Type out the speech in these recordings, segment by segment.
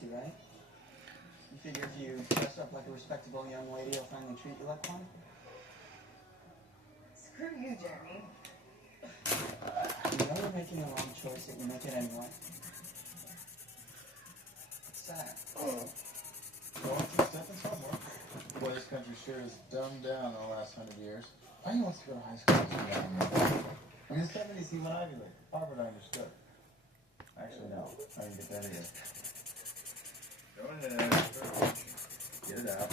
to, right? You figure if you dress up like a respectable young lady, he'll finally treat you like one? Screw you, Jeremy. You know you're making the wrong choice, that you make it anyway. What's that? Well, it's a stepping stone, work. Boy, this country sure is dumbed down in the last 100 years. I wants to go to high school. In the 70s, he went Ivy League. Harvard, I understood. Actually, no. I didn't get that either. Go ahead. Get it out.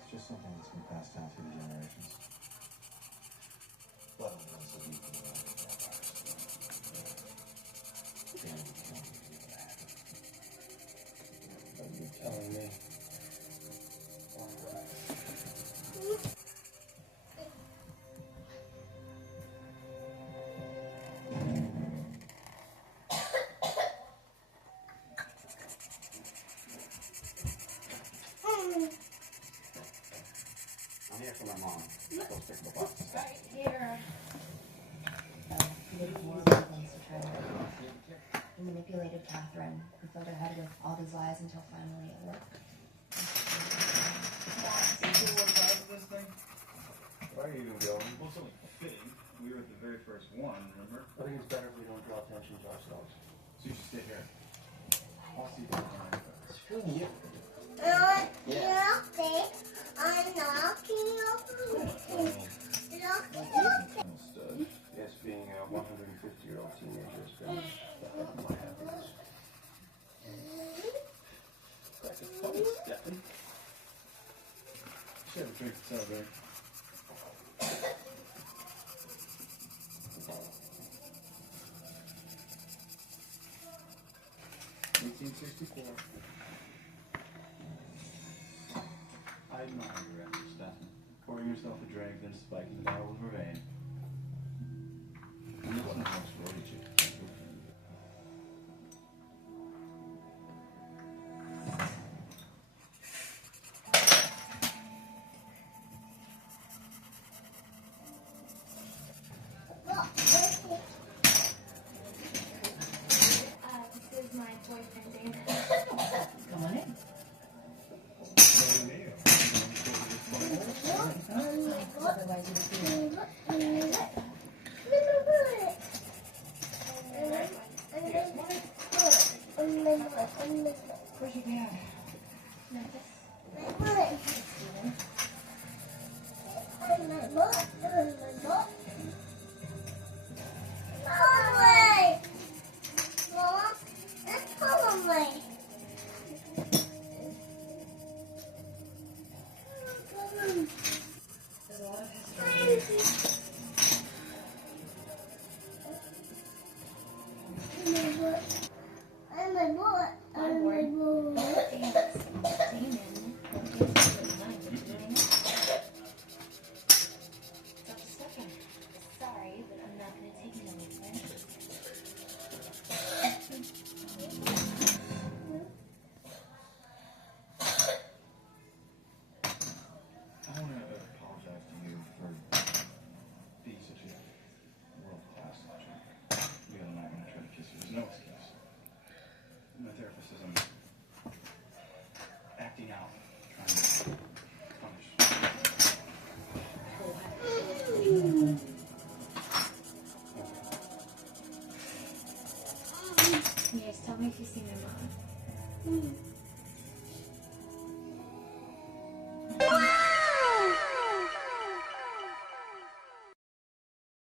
It's just something that's been passed down through the generations. But You're telling me. I'm here for my mom. Go pick the box. Right here. He manipulated Catherine, who filled her head with all these lies until finally it worked. Why are you even going? Well, it's only fitting. We were at the very first one, remember? I think it's better if we don't draw attention to ourselves. So you should sit here. I'll see you behind. Screw you. Yeah. I'm knocking Stud. Yes, being a 150-year-old teenager is going to affect my happiness. Like a funny stepping. Should have a drink to celebrate. '64. I admire your efforts, Stephanie. Pouring yourself a drink, then spiking the bottle with vervain. And this one helps roll you. This is my boyfriend, Damon. Come on in. Otherwise, you would be. Where'd you go? Memphis. There's a lot of history. Sorry, but I'm not going to take it anywhere. I want to apologize to you for being such a world-class legend. The other night when I tried to kiss you, there's no excuse. My therapist says I'm acting out, trying to punish. Yes, tell me if you see my mom.